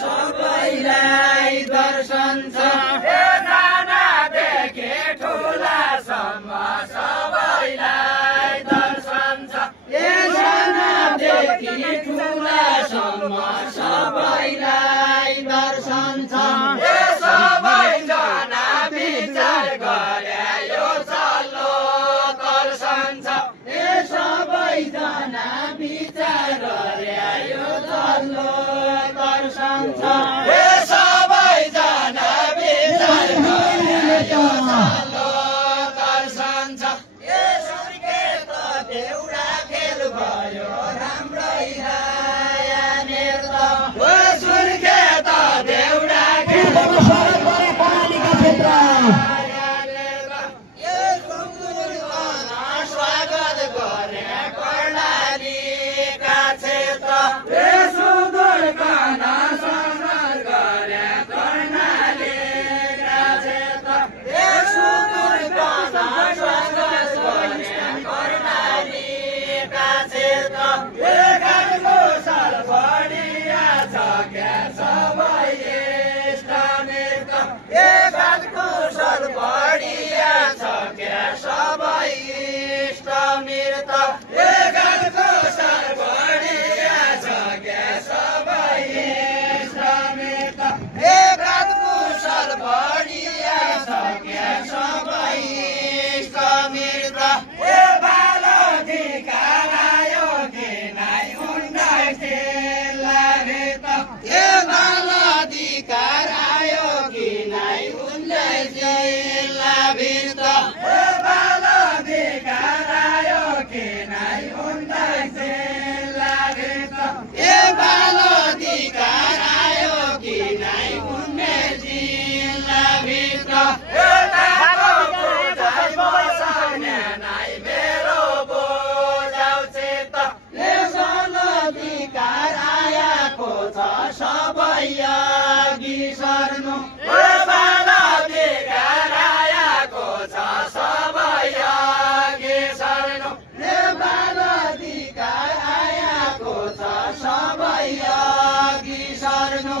सबैलाई दर्शन छ सानादेखि ठुलासम्म सबैलाई दर्शन छ सानादेखि ठुलासम्म सबैलाई दर्शन छ सबैजना विचार गरे यो चल्लो दर्शन छ सबैजना विचार गरे यो चल्लो दर्शन छ सबैजना विचार गरे यो चल्लो दर्शन छ सुर्खेत देउडा खेल भयो राम्रै रायनेर सुर्खेत देउडा खेल पालिका क्षेत्र स्वागत गरे कर्णालीका क्षेत्र सुदूरकन स्वागत गरे कर्णालीका क्षेत्र सुदूरकन स्वागत गरे कर्णालीका क्षेत्र घरको सलफडिया छ क्या सबै इष्टमित्र घरको सलफडिया छ क्या सबै इष्टमित्र घरको सलफडिया छ क्या सबै इष्टमित्र घरको सलफडिया छ क्या सबै इष्टमित्र बालधिकार आयो कि नै उन्नाइस जिल्लाभित्र बालधिकार आयो कि नै उन्नाइस जिल्लाभित्र बालधिकार आयो कि नै उन्नाइस जिल्लाभित्र बालधिकार आयो कि नै उन्नाइस जिल्लाभित्र सबै अघि सर्नु बालधिकार आएको छ सबै अघि सर्नु बालधिकार आएको छ सबै अघि सर्नु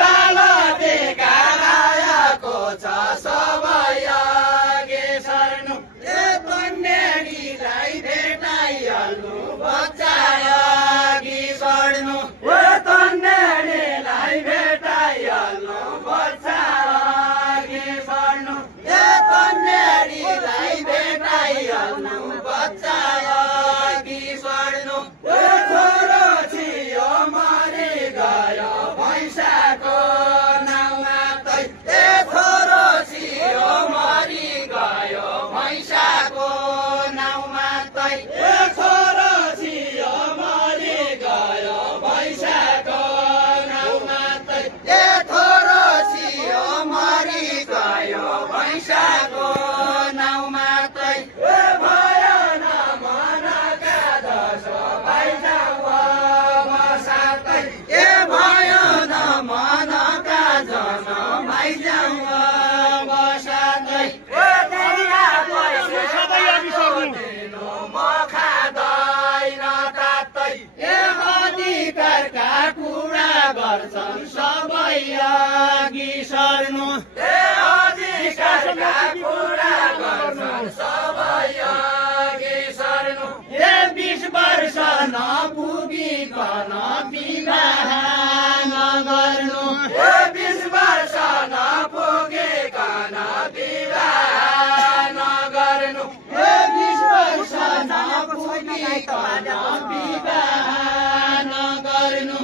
बालधिकार आएको छ सबै अघि सर्नु कन्याडीलाई भेटाइहाल्नु बच्चा अघि सर्नु कन्याडीलाई भेटाइहाल्नु बच्चा अघि सर्नु कन्याडीलाई भेटाइहाल्नु बच्चा अघि सर्नु छोरो छियो मरि गयो भैँसाको नाउँमा तै छोरो छियो मरि गयो भैँसाको नाउँमा तै छोरो छियो मरि गयो भैँसाको नाउँमा तै छोरो छियो मरि गयो भैँसाको नाउँमा तै भयो न मनका दसो भाइजाउ बसातै भयो न मनका जन भाइजाउ बसातै म खाँदैन तातै अधिकारका कुरा गर्छन् सबै अघि सर्नु अधिकारका कुरा गर्छन् सबै अघि सर्नु 20 वर्ष नपुगिकन विवाह नगर्नु 20 वर्ष नपुगिकन विवाह नगर्नु 20 वर्ष नपुगिकन विवाह नगर्नु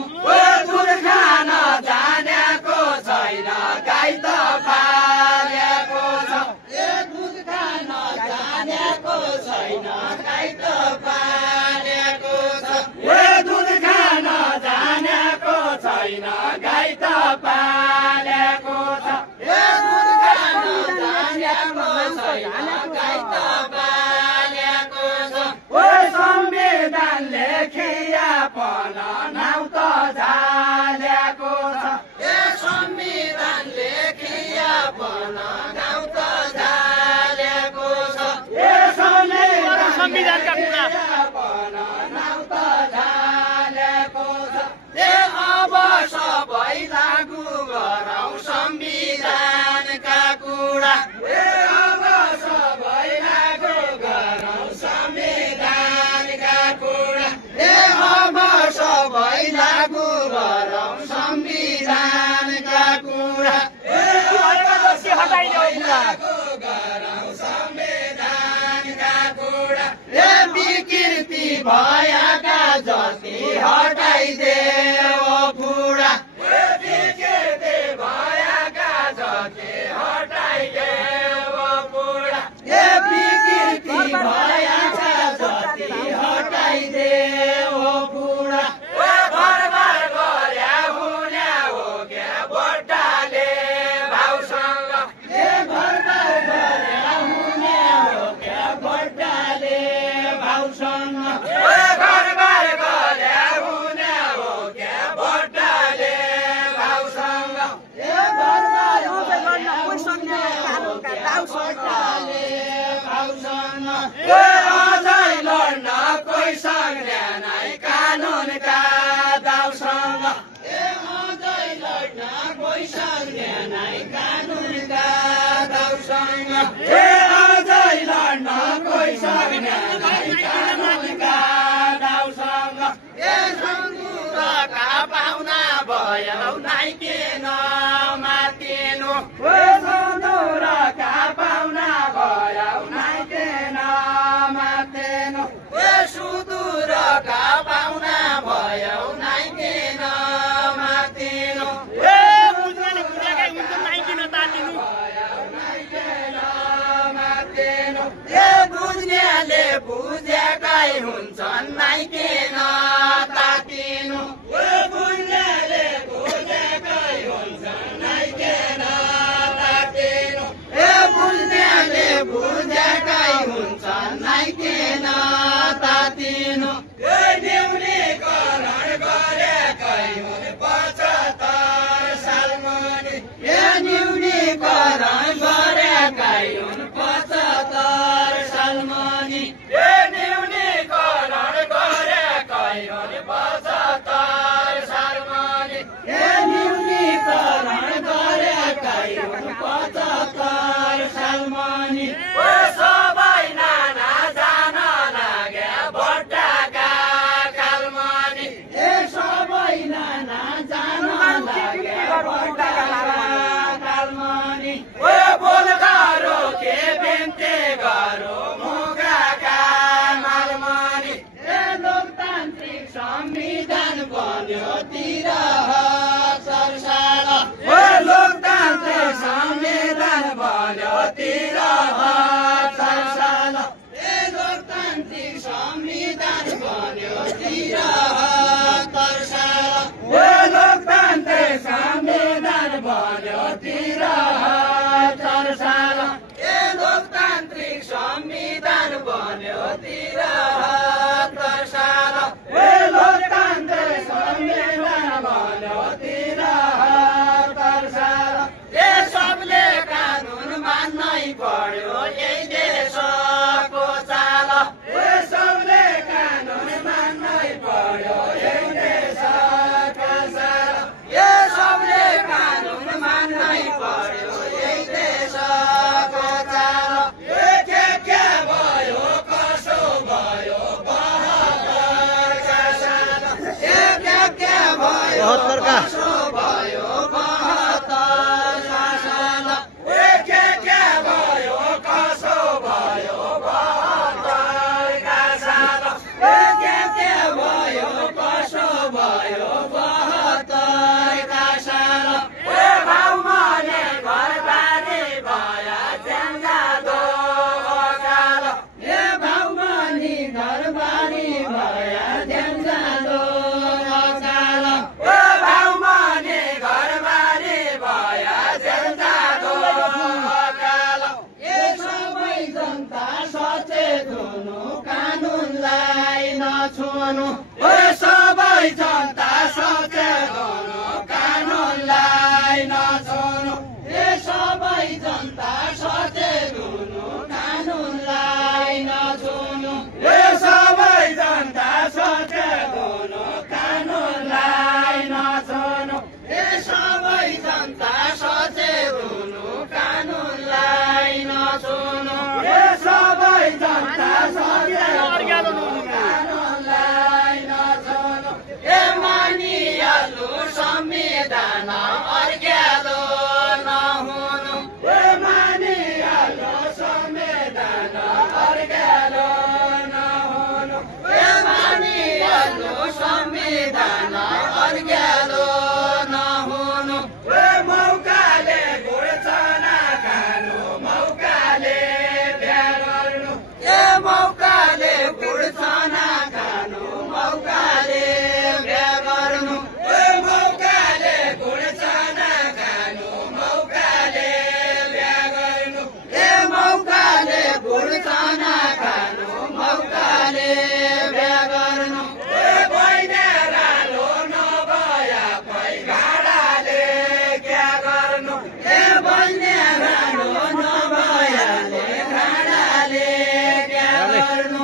दुध खान जानेको छैन गाई त पालेको छ दुध खान जानेको छैन गाई त पालेको छ दुध खान जानेको छैन गाई त पालेको छ दुध खान जानेको छैन गाई त पालेको छ संविधान लेखियापन नाउँ त झालेको छ संविधान लेखियापन नाउँ त झालेको छ संविधानका कुरा नाउँ त झालेको छ अब सब लागू गरौँ संविधानका कुरा अब सबै लागू गरौँ संविधानका कुरा अब सबै लागू गरौँ संविधानका कुरा विकृति भएका जति हटाइदेऊ बुढा विकृति भएका जति हटाइदेऊ बुढा विकृति भएका जति हटाइदेऊ बुढा घर घर गर्या हुन्या हो क्या भोटाले भाउसँग घर घर गर्या हुन्या हो क्या भोटाले भाउसँग घर घर गर्या हुन्या हो क्या भोटाले भाउसँग घर घर भोटाले भाउसँग अझै लड्न कोही सक्दैन कानुनका दाउसँग अझै लड्न कोही सक्दैन कानुनका दाउसँग अझै लड्न कोही सक्दैन कानुनका दाउसँग सङ्गुरका पाहुना भयो नाइ किन मातिनु सङ्गुरका पाहुना भयो नाइ किन मातिनु सुदूरका पाहुना भयो नाइ किन मातिनु बुझ्नेले बुझेकै हुन्छन् नाइ किन तातिनु बुझ्नेले बुझेकै हुन्छन् नाइ किन तातिनु बुझ्नेले बुझेकै हुन्छन् नाइ किन तातिनु न्यूनीकरण गरेकै हुन् 75 साल मुनि न्यूनीकरण गरेकै हुन् 75 साल मुनि न्यूनीकरण गरेकै हुन् 75 साल मुनि न्यूनीकरण गरेकै हुन् 75 साल मुनि सबै नाना जान लाग्या भोटाका कालमनि सबै नाना जान लाग्या भोटाका कालमनि बोल गाह्रो के बिन्ती गरो मुगाका मालमनि लोकतान्त्रिक संविधान बन्यो 73 साल लोकतान्त्रिक संविधान बन्यो 73 साल लोकतान्त्रिक संविधान बन्यो 73 साल लोकतान्त्रिक संविधान बन्यो 73 साल लोकतान्त्रिक संविधान बन्यो 73 साल लोकतान्त्रिक संविधान बन्यो 73 साल सबले कानुन मान्नै पर्यो यही देशको चाल सबले कानुन मान्नै पर्यो यही देशको चाल सबले कानुन मान्नै पर्यो यही देशको चाल के भयो कसो भयो 72 का साल के भयो कसो भयो 72 का साल के भयो कसो भयो 72 का साल के भयो कसो भयो 72 का साल भाउ मने घरबारी भया ज्याङ्गादो अकाल भाउ मनी घरबारी भया ज्याङ्गादो अकाल भाउ मनी घरबारी भया ज्याङ्गादो अकाल सबै जनता सचेत हुनु कानुनलाई नछुनु सबै जनता सचेत हुनु कानुनलाई नछुनु सबै जनता सचेत हुनु कानुनलाई नछुनु सबै जनता सचेत हुनु कानुनलाई नछुनु सबै संविधान अर्ग्यालो नहुनु मानिहाल्नु संविधान अर्ग्यालो नहुनु मानिहाल्नु संविधान अर्ग्यालो नहुनु मौकाले गुड्छना खानु मौकाले बिहा गर्नु मौकाले गुड्छना खानु मौकाले बिहा गर्नु मौकाले गुड्छना खानु मौकाले बिहा गर्नु मौकाले गुड्छना खानु मौकाले बिहा गर्नु बहिनीरालो नभया पै घाडाले क्या गर्नु बहिनीरालो नभयाले घाडाले क्या गर्नु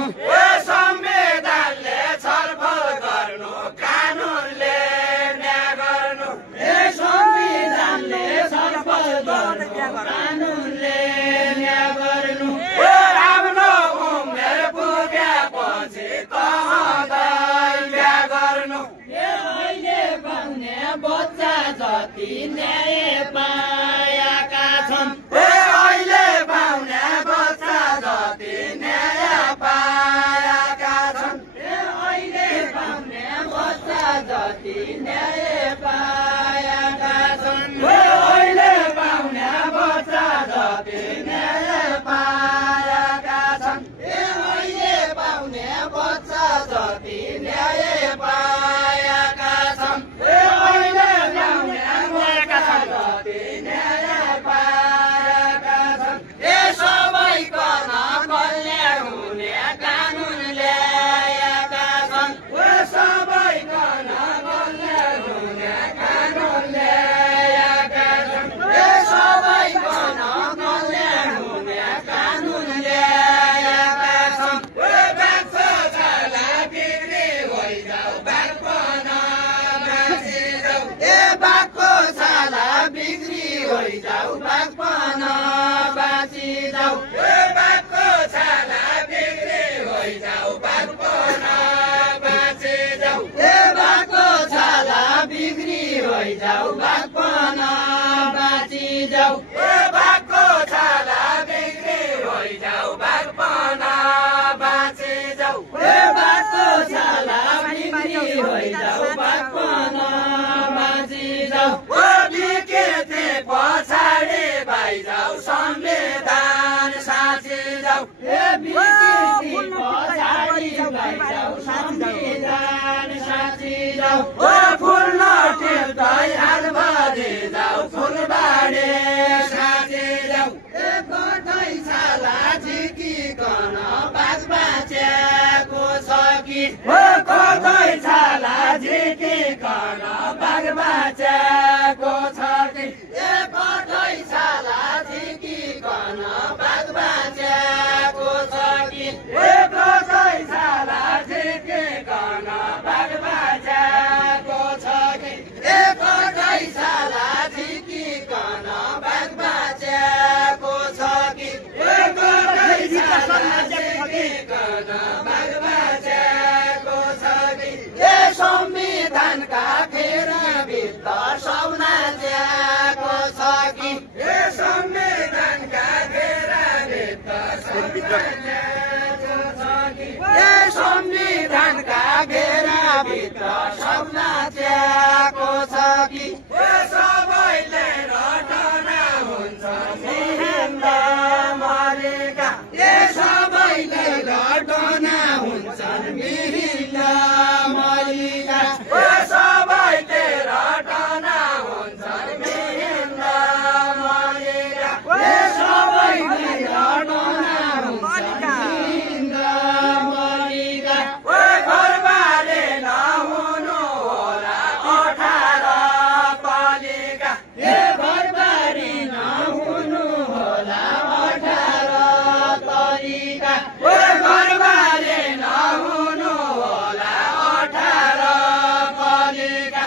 संविधानले छलफल गर्नु कानुनले न्याय गर्नु संविधानले छलफल गर्नु कानुनले न्याय गर्नु आफ्नो उमेर पुगेपछि कहँदै बिहा गर्नु अहिले पाउने बच्चा जति न्याय पाएका छन् अहिले पाउने बच्चा जति न्याय पाएका छन् अहिले पाउने बच्चा जति न्याय पाएका छन् अहिले पाउने बच्चा जति न्याय पाएका छन् अहिले पाउने बच्चा जति न्याय पाएका छन् अहिले पाउने बच्चा जति न्याय पाएका छन् सबैको कल्याण हुने कानुन ल्याएका छन् सबैको कल्याण हुने कानुन ल्याएका छन् सबैको कल्याण हुने कानुन ल्याएका छन् बाँच्छ छाला बिग्री होइजाऊ बाघपन बाँचिजाऊ बाघको छाला बिग्री होइजाऊ बाघपन बाँचिजाऊ बाघको छाला बिग्री होइजाऊ बाघपन बाँचिजाऊ बाघको छाला बिग्री होइजाऊ बाघपन बाँचिजाऊ बाघको छाला बिग्री होइजाऊ बाघपन बाँचिजाऊ बाघको छाला बिग्री होइजाऊ बाघपन बाँचिजाऊ बिकेथे पछाडि भाइजाऊ संविधान साँचिजाऊ बिकेथे पछाडि भाइजाऊ संविधान साँचिजाऊ फुल टिप्दै हातभरि जाऊ फुलबारी साँचिजाऊ कतै छाला झिकिकन बाघ बाँचेको छ कि कतै छाला झिकिकन बाघ बाँचेको छ कि कतै छाला झिकिकन बाघ बाँचेको छ कि कतै छाला झिकिकन बाघ बाँचेको छ कि कतै छाला झिकिकन बाघ बाँचेको छ कि कतै छाला झिकिकन बाघ बाँचेको छ कि संविधानका फेरभित्र सब नाचेको छ कि संविधानका फेरभित्र सब नाचेको छ कि संविधानका फेरभित्र सब नाचेको छ कि सबैले रटना हुन्छ मिहिन्दा मरेका सबैले रटना हुन्छन् मिहिन्दा मरेका सबैले रटना हुन्छन् मिहिन्दा मरेका सबैले रटना हुन्छन् मिहिन्दा मरेका घरबारे नहुनु होला 18 पालिका घरबारे नहुनु होला 18 तरिका घरबारे नहुनु होला 18 पालिका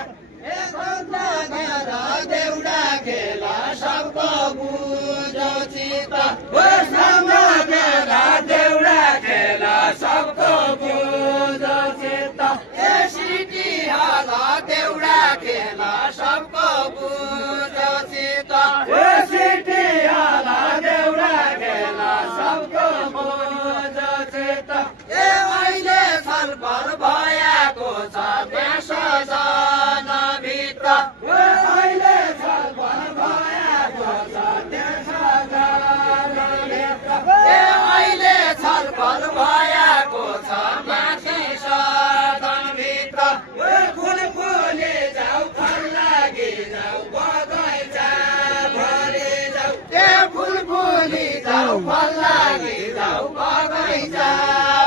देउडा खेला सबको बुझौ चित्त देउडा खेला सबको बुझौ चित्त सिटी हाल देउडा खेला सबको सदनभित्र अहिले छलफल भएको छ त्यस सदनभित्र अहिले छलफल भएको छ माथि सदनभित्र फुल फुली जाऊ फल लागि जाऊ बगैँचा भरि जाऊ फुल फुली जाऊ फल लागि जाऊ बगैँचा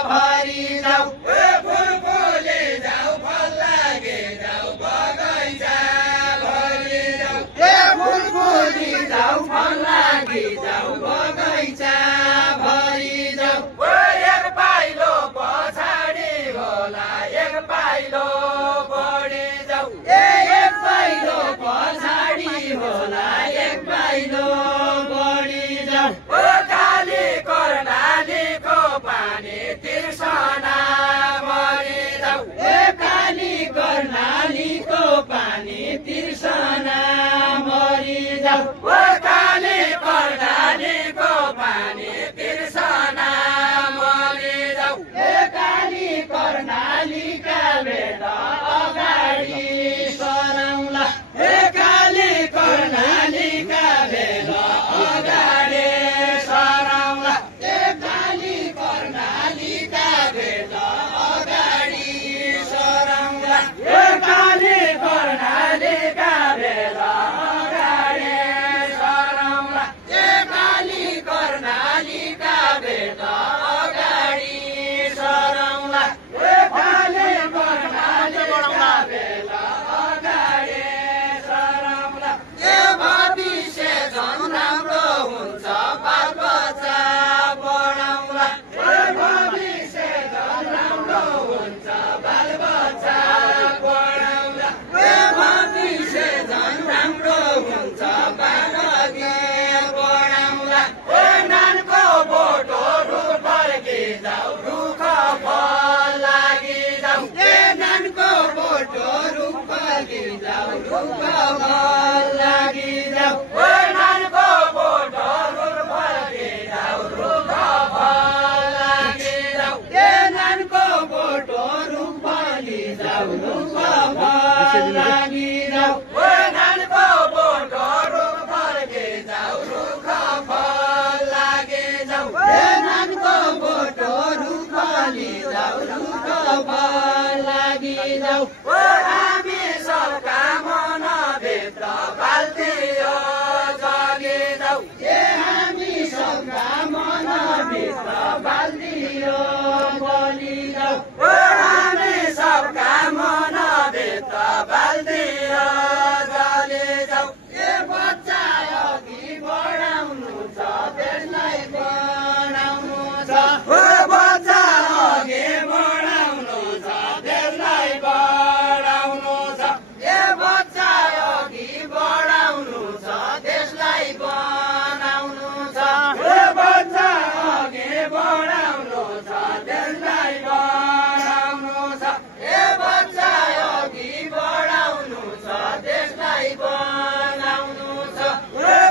भरि जाऊ फुल फुली जाऊ फल लागि जाऊ बगैँचा भरि जाऊ फुल फुली जाऊ फल लागि जाऊ बगैँचा भरि जाऊ एक पाइलो पछाडि होला एक पाइलो बढी जाऊ एक पाइलो पछाडि होला एक पाइलो बढी जाऊ काली कर्णालीको पानी तिर्सना मरि जाऊ काली कर्णालीको पानी तिर्सना मरि जाऊ काली कर्णालीको पानी तिर्सना मरि जाऊ काली कर्णालीका बेटा अगाडि सरौला काली कर्णालीका बेला अगाडि सरौला काली कर्णालीका बेला अगाडि सरौला काली कर्णालीका बेला अगाडि सरौला काली कर्णालीका बेला अगाडि सरौला काली कर्णालीका बेला अगाडि सरौला भविष्य झन् राम्रो हुन्छ बालबच्चा पढाउला भविष्य झन् राम्रो हुन्छ बालबच्चा पढाउला भविष्य झन् राम्रो हुन्छ बालकी पढाउला नानको बोटोहरू फर्की जाऊ रुख फल लागि जाऊ नानको बोटोहरू फर्की जाऊ रुख फल लागि जाऊ नानको बोटोहरू फर्की जाऊ रुख फल लागि जाऊ नानको बोटोहरू फर्की जाऊ रुख फल लागि जाऊ नानको बोटोहरू फर्की जाऊ रुख फल लागि जाऊ नानको बोटोहरू फर्की जाऊ रुख फल लागि जाऊ हामी सबका मनभित्र बाल्दियो जगी जाऊ हामी सबका मनभित्र बाल्दियो बलि जाऊ हामी सबका मनभित्र बाल्दियो जली जाऊ बच्चा अघि बढाउनु छ देशलाई बनाउनु छ बच्चा अघि बढाउनु छ देशलाई बढाउनु छ बच्चा अघि बढाउनु छ देशलाई बनाउनु छ बच्चा अघि बढाउनु छ देशलाई बनाउनु छ बच्चा अघि बढाउनु छ देशलाई बनाउनु छ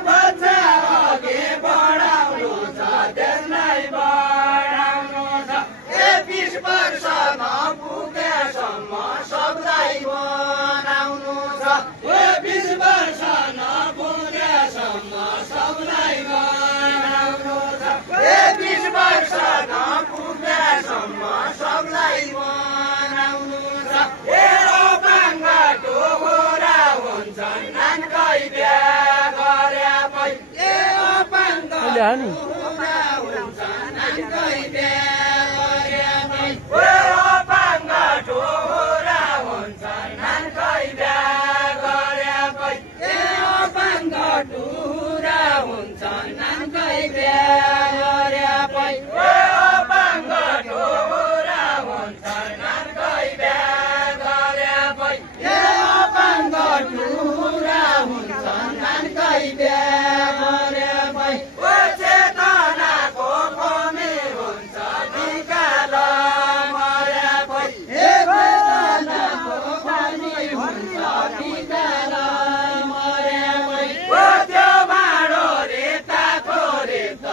बच्चा अघि बढाउनु छ देशलाई बढाउनु छ 20 वर्ष नपुगेसम्म सबलाई बनाउनु छ 20 वर्ष नपुगेसम्म सबलाई बनाउनु छ 20 वर्ष नपुगेसम्म सबलाई बनाउनु छ अपाङ्ग टोहोरा हुन्छन् नानकै बिहा गरेपछि अपाङ्ग टोहोरा हुन्छन् नानकै बिहा अपाङ्ग टोहोरा हुन्छन् नानकै बिहा गरेपछि अपाङ्ग टोहोरा हुन्छन् नानकै बिहा गरेपछि अपाङ्ग टोहोरा हुन्छन् नानकै बिहा गरेपछि अपाङ्ग टोहोरा हुन्छन् नानकै बिहा गरेपछि चेतनाको कमी हुन्छ निकाल मरेपछि चेतनाको कमी हुन्छ निकाल मरेपछि त्यो भाँडो रेताको रेत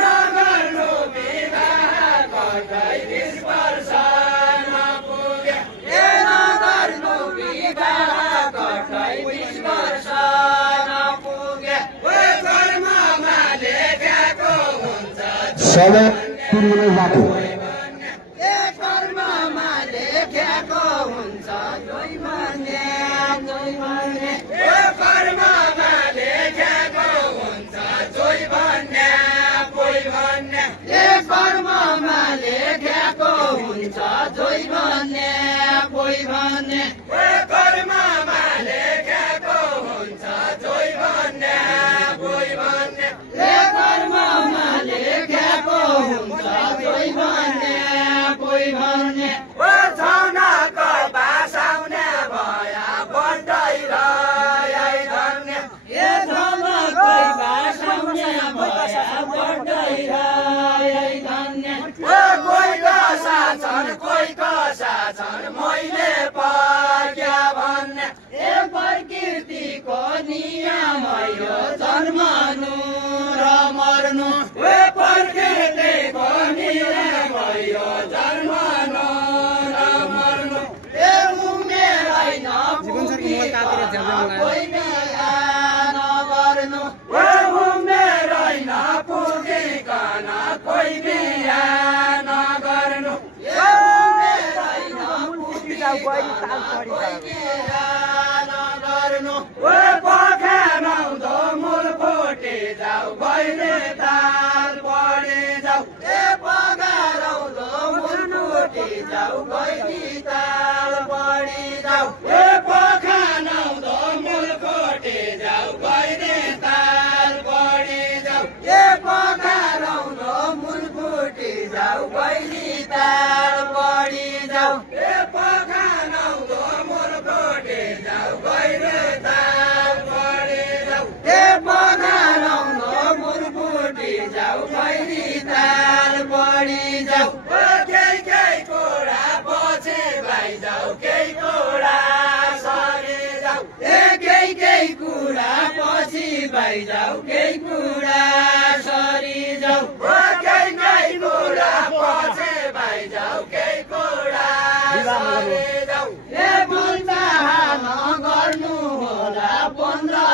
नगर्नु विवाह कतै 20 वर्ष नपुगे नगर्नु विवाह कतै 20 वर्ष नपुगे कर्ममा लेखेको हुन्छ सबै तिमीले राख्यो कर्ममा लेखेको हुन्छ जोइ भन्ने कर्ममा लेखेको हुन्छ जोइ भन्ने कोही भन्ने कर्ममा लेखेको हुन्छ जोइ भन्ने कोही भन्ने कर्ममा लेखेको हुन्छ जोइ भन्ने कोही भन्ने कर्ममा लेखेको हुन्छ जोइ भन्ने कोही भन्ने छाउनाको बासाउने भया बन्दै रह्यै धन्य छाउनाको बासाउने भया बन्दै रह्यै धन्य कोही कसा छन् कोही कसा छन् मैले पाक्या भन्ने प्रकृतिको नियम यो जन्मनु र मर्नु प्रकृतिको नियम यो जन्मनु र मर्नु उमेर होइन कोही बिहा नगर्नु उमेर होइन पुगिकन कोही बिहा नगर्नु उमेर होइन पुगिकन कोही बिहा नगर्नु पखानाउँदो मूल फुटे जाऊ भैले ताल पढे जाऊ पखानाउँदो मूल फुटे जाऊ भैली ताल पढे जाऊ पखानाउँदो मूल फुटे जाऊ भैले ताल पढे जाऊ पखानाउँदो मूल फुटे जाऊ भैली ताल पढे जाऊ पखानाउँदो मूल फुटे जाऊ भैले ताल पढे जाऊ पखानाउँदो मूल फुटे जाऊ भैली ताल पढे जाऊ केही कुरा पछि भाइ जाऊ केही कुरा सरे जाऊ केही कुरा पछि भाइ जाऊ केही कुरा सरी जाऊ केही कुरा पछि भाइ जाऊ केही कुरा सरे जाऊ बन्द नगर्नु होला 15